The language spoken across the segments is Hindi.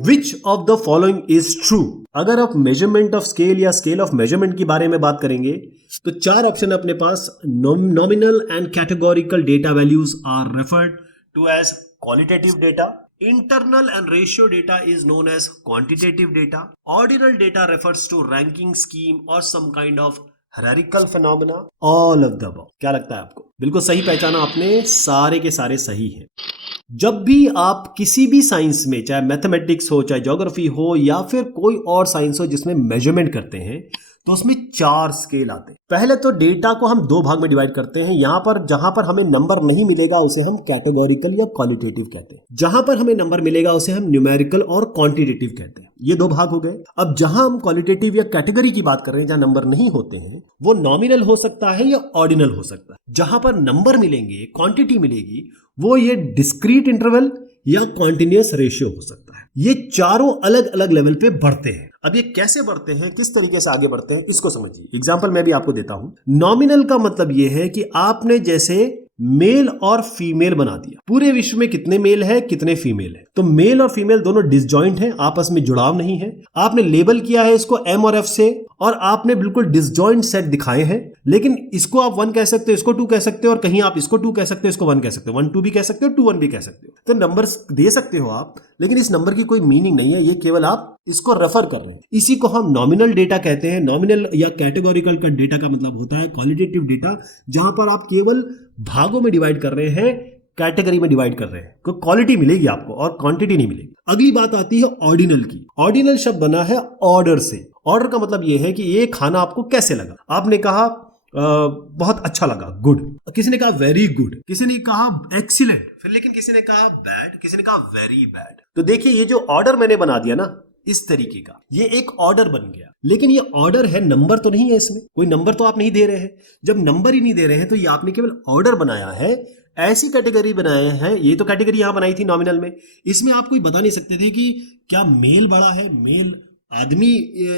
Which of the following is true. अगर आप मेजरमेंट ऑफ स्केल या स्केल ऑफ मेजरमेंट के बारे में बात करेंगे तो चार ऑप्शन अपने पास। Nominal and categorical data values are referred to as qualitative data. Internal and ratio data is known as quantitative data. Ordinal data refers to ranking scheme or some kind of hierarchical phenomena. All of the above. क्या लगता है आपको? बिल्कुल सही पहचाना आपने, सारे के सारे सही हैं। जब भी आप किसी भी साइंस में, चाहे मैथमेटिक्स हो, चाहे ज्योग्राफी हो, या फिर कोई और साइंस हो जिसमें मेजरमेंट करते हैं, तो उसमें चार स्केल आते हैं। पहले तो डेटा को हम दो भाग में डिवाइड करते हैं। यहां पर जहां पर हमें नंबर नहीं मिलेगा उसे हम कैटेगोरिकल या क्वालिटेटिव कहते हैं। जहां पर हमें नंबर मिलेगा उसे हम न्यूमेरिकल और क्वांटिटेटिव कहते हैं। ये दो भाग हो गए। अब जहां हम क्वालिटेटिव या कैटेगरी की बात कर रहे हैं, जहां नंबर नहीं होते हैं, वो नॉमिनल हो सकता है या ऑर्डिनल हो सकता है। जहां पर नंबर मिलेंगे, क्वांटिटी मिलेगी, वो ये डिस्क्रीट इंटरवल या कॉन्टिन्यूअस रेशियो हो सकता है। ये चारों अलग अलग लेवल पे बढ़ते हैं। अब ये कैसे बढ़ते हैं, किस तरीके से आगे बढ़ते हैं, इसको समझिए। एग्जांपल मैं भी आपको देता हूं। नॉमिनल का मतलब ये है कि आपने जैसे मेल और फीमेल बना दिया। पूरे विश्व में कितने मेल है, कितने फीमेल है, तो मेल और फीमेल दोनों डिसजॉइंट हैं, आपस में जुड़ाव नहीं है। आपने लेबल किया है इसको एम और एफ से, और आपने बिल्कुल डिसजॉइंट सेट दिखाए हैं। लेकिन इसको आप 1 कह सकते हो, इसको 2 कह सकते हो, और कहीं आप इसको 2 कह सकते हो, इसको 1 कह सकते हो, 1 2 भी कह सकते हो, 2 1 भी कह सकते हो। तो नंबर्स दे सकते हो आप, लेकिन इस नंबर की कोई मीनिंग नहीं है, ये केवल आप इसको रेफर कर रहे हैं। इसी को हम नॉमिनल डेटा कहते हैं। नॉमिनल या कैटेगोरिकल का डेटा का मतलब होता है क्वालिटेटिव डेटा, जहां पर आप केवल भागों में डिवाइड कर रहे हैं, कैटेगरी में डिवाइड कर रहे हैं, कोई क्वालिटी मिलेगी आपको और क्वांटिटी नहीं मिलेगी। अगली बात आती है ऑर्डिनल की। ऑर्डिनल शब्द बना है ऑर्डर से। ऑर्डर का मतलब यह है कि ये खाना आपको कैसे लगा। आपने कहा बहुत अच्छा लगा, गुड। किसी ने कहा वेरी गुड, किसी ने कहा एक्सीलेंट, फिर लेकिन किसी ने कहा बैड, किसी ने कहा वेरी बैड। तो देखिए, ये जो ऑर्डर मैंने बना दिया ना, इस तरीके का, ये एक ऑर्डर बन गया। लेकिन ये ऑर्डर है, नंबर तो नहीं है इसमें, कोई नंबर तो आप नहीं दे रहे हैं। जब नंबर ही नहीं दे रहे हैं तो ये आपने केवल ऑर्डर बनाया है, ऐसी कैटेगरी बनाए हैं। ये तो कैटेगरी यहां बनाई थी नॉमिनल में, इसमें आप कोई बता नहीं सकते थे कि क्या मेल बड़ा है, मेल आदमी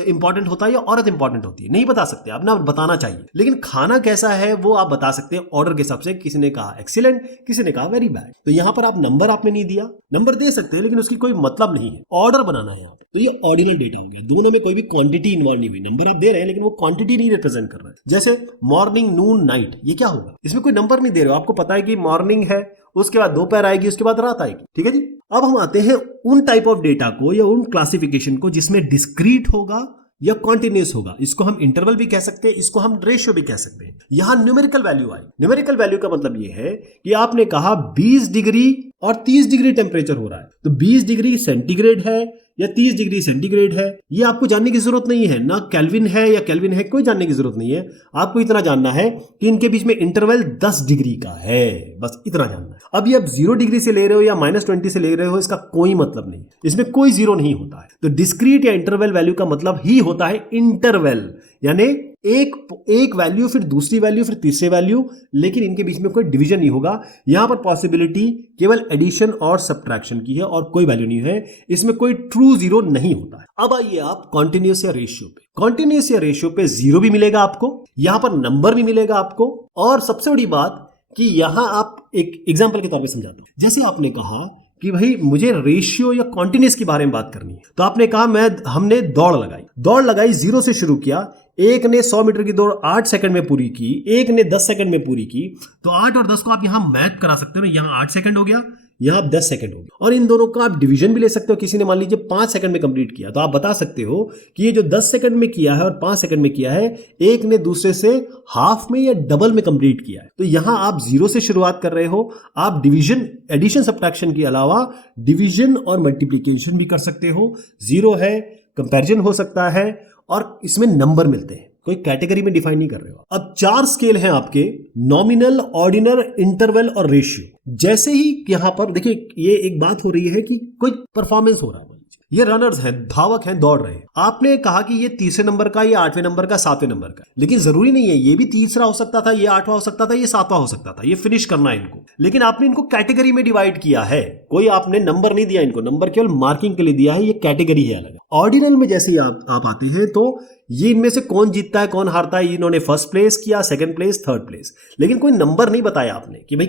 इंपॉर्टेंट होता है या औरत इंपॉर्टेंट होती है, नहीं बता सकते आप ना, बताना चाहिए। लेकिन खाना कैसा है वो आप बता सकते हैं ऑर्डर के हिसाब से। किसी ने कहा एक्सीलेंट, किसी ने कहा वेरी बैड। तो यहां पर आप नंबर आपने नहीं दिया, नंबर दे सकते हैं लेकिन उसकी कोई मतलब नहीं है, ऑर्डर बनाना है यहाँ पे। तो ये ऑर्डिनल डेटा हो गया। दोनों में कोई भी क्वांटिटी इन्वॉल्व नहीं हुई। नंबर आप दे रहे हैं लेकिन वो क्वांटिटी नहीं रिप्रेजेंट कर रहा है। जैसे मॉर्निंग, नून, नाइट, ये क्या होगा, इसमें कोई नंबर नहीं दे रहे हो। आपको पता है कि मॉर्निंग है, उसके बाद दोपहर आएगी, उसके बाद रात आएगी, ठीक है जी। अब हम आते हैं उन टाइप ऑफ डेटा को या उन क्लासिफिकेशन को जिसमें डिस्क्रीट होगा या कॉन्टिन्यूअस होगा। इसको हम इंटरवल भी कह सकते हैं, इसको हम रेशियो भी कह सकते हैं। यहां न्यूमेरिकल वैल्यू आई। न्यूमेरिकल वैल्यू का मतलब यह है कि आपने कहा 20 डिग्री और 30 डिग्री टेम्परेचर हो रहा है, तो 20 डिग्री सेंटीग्रेड है या 30 डिग्री सेंटीग्रेड है, ये आपको जानने की जरूरत नहीं है। ना केल्विन है या केल्विन है, कोई जानने की जरूरत नहीं है। आपको इतना जानना है कि इनके बीच में इंटरवल 10 डिग्री का है, बस इतना जानना है। अब ये आप 0 डिग्री से ले रहे हो या -20 से ले रहे हो, इसका कोई मतलब नहीं, इसमें कोई जीरो नहीं होता है। तो डिस्क्रीट या इंटरवल वैल्यू का मतलब ही होता है इंटरवल, यानी एक वैल्यू, फिर दूसरी वैल्यू, फिर तीसरी वैल्यू, लेकिन इनके बीच में कोई डिवीजन नहीं होगा। यहां पर पॉसिबिलिटी केवल एडिशन और सब्ट्रैक्शन की है और कोई वैल्यू नहीं है। इसमें कोई ट्रू जीरो नहीं होता है। अब आइए आप कॉन्टिन्यूअस या रेशियो पे। कॉन्टिन्यूअस या रेशियो पे जीरो भी मिलेगा आपको, यहां पर नंबर भी मिलेगा आपको, और सबसे बड़ी बात कि यहां आप एक एग्जांपल के तौर पे समझाता हूं। जैसे आपने कहा कि भाई मुझे रेशियो या कॉन्टिन्यूअस के बारे में बात करनी है, तो आपने कहा हमने दौड़ लगाई, 0 से शुरू किया। एक ने 100 मीटर की दौड़ 8 सेकंड में पूरी की, एक ने 10 सेकंड में पूरी की। तो 8 और 10 को आप यहां मैथ करा सकते हो ना, यहां 8 सेकंड हो गया, यहां 10 सेकंड हो गया। और इन दोनों का आप डिवीजन भी ले सकते हो। किसी ने मान लीजिए 5 सेकंड में कंप्लीट किया, तो आप बता सकते हो कि ये जो 10 सेकंड में किया है और 5 सेकंड में किया है, एक ने दूसरे से हाफ में या डबल में कंप्लीट किया है। तो यहां आप 0 से शुरुआत कर रहे हो। आप डिवीजन, एडिशन, सब्ट्रैक्शन के अलावा डिवीजन और मल्टीप्लीकेशन भी कर सकते हो। 0 है, कंपैरिजन हो सकता है, और इसमें नंबर मिलते हैं, कोई कैटेगरी में डिफाइन नहीं कर रहे हो। अब 4 स्केल हैं आपके, नॉमिनल, ऑर्डिनल, इंटरवल और रेशियो। जैसे ही यहां पर देखिए, ये एक बात हो रही है कि कोई परफॉर्मेंस हो रहा है, ये रनर्स हैं, धावक हैं, दौड़ रहे हैं। आपने कहा कि ये 3रे नंबर का, ये 8वें नंबर का, 7वें नंबर का, लेकिन जरूरी नहीं है। ये भी 3रा हो सकता था, ये 8वां हो सकता था, ये 7वां हो सकता था। ये फिनिश करना है इनको, लेकिन आपने इनको कैटेगरी में डिवाइड किया है। कोई आपने नंबर नहीं दिया इनको, नंबर केवल मार्किंग के लिए दिया है। ये कैटेगरी है अलग। ऑर्डिनल में जैसे ही आप आते हैं तो ये इनमें से कौन जीतता है, कौन हारता है। इन्होंने फर्स्ट प्लेस किया, सेकंड प्लेस, थर्ड प्लेस, लेकिन कोई नंबर नहीं बताया आपने कि भाई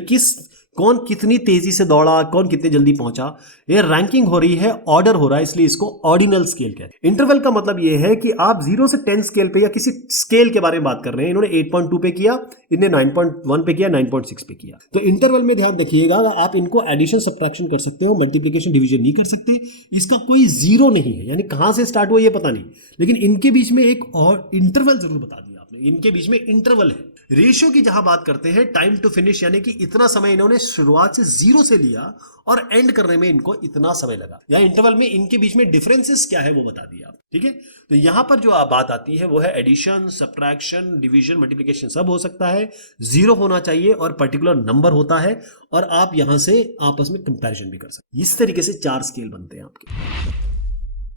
कौन कितनी तेजी से दौड़ा, कौन कितने जल्दी पहुंचा, ये रैंकिंग हो रही है, ऑर्डर हो रहा है, इसलिए इसको ऑर्डिनल स्केल कहते हैं। इंटरवल का मतलब ये है कि आप 0 से 10 स्केल पे या किसी स्केल के बारे में बात कर रहे हैं। इन्होंने 8.2 पे किया, इन्हें 9.1 पे किया, 9.6 पे किया। तो इंटरवल में ध्यान रखिएगा, आप इनको एडिशन सब्ट्रैक्शन कर सकते हो, मल्टीप्लिकेशन डिवीजन नहीं कर सकते। इसका कोई जीरो नहीं है, यानी कहां से स्टार्ट हुआ ये पता नहीं, लेकिन इनके बीच में एक और इंटरवल जरूर बता दिया आपने, इनके बीच में इंटरवल है। रेशियो की जहां बात करते हैं, टाइम टू फिनिश, यानी कि इतना समय इन्होंने शुरुआत से 0 से लिया और एंड करने में इनको इतना समय लगा, या इंटरवल में इनके बीच में डिफरेंसेस क्या है वो बता दिया आप। ठीक है, तो यहां पर जो बात आती है वो है एडिशन, सब्ट्रैक्शन, डिवीजन, मल्टीप्लिकेशन सब हो सकता है, 0 होना चाहिए और पर्टिकुलर नंबर होता है, और आप यहां से आपस में कंपैरिजन भी कर सकते हैं। इस तरीके से 4 स्केल बनते हैं आपके।